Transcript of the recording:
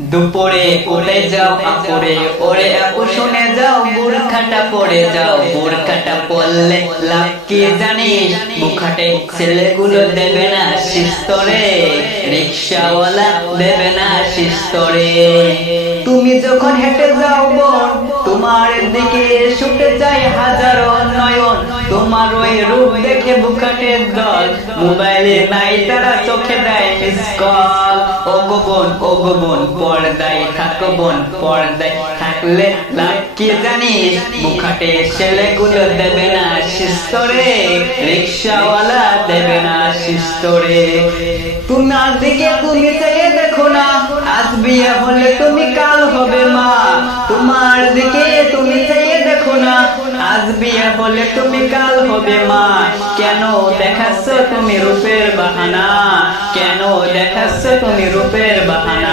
দুপুরে উঠে যাও আপুরে, ওরে আপু শুনে যাও, বোরখাটা পরে যাও। বোরখাটা পরলে লাভ কি জানিস? বুখাটে ছেলেগুলো দেবে না শিস্তরে, রিক্সাওয়ালা দেবে না শিস্তরে। তুমি যখন হেঁটে যাও বোন, তোমার দিকে ছুটে যায় হাজারো নয়ন। তোমার ওই রূপ দেখে বুখাটের দল, মোবাইলে নাই তারা চোখে দেয় মিস কল। ও গো বোন, ও গো বোন, পর্দায় থাকো বোন, পর্দায় থাকলে লাভ কি জানিস? বুখাটে ছেলেগুলো দেবে না শিস্তরে, রিক্সাওয়ালা দেবে না শিস্তরে। তোমার দিকে তুমি চেয়ে দেখো না, আজ বিয়ে হলে তুমি কাল হবে মা। তোমার দিকে তুমি চেয়ে দেখো না, আজ বিয়ে হলে তুমি কাল হবে মা। কেন দেখাচ্ছ তুমি রূপের বাহানা? কেন দেখাচ্ছ তুমি রূপের বাহানা?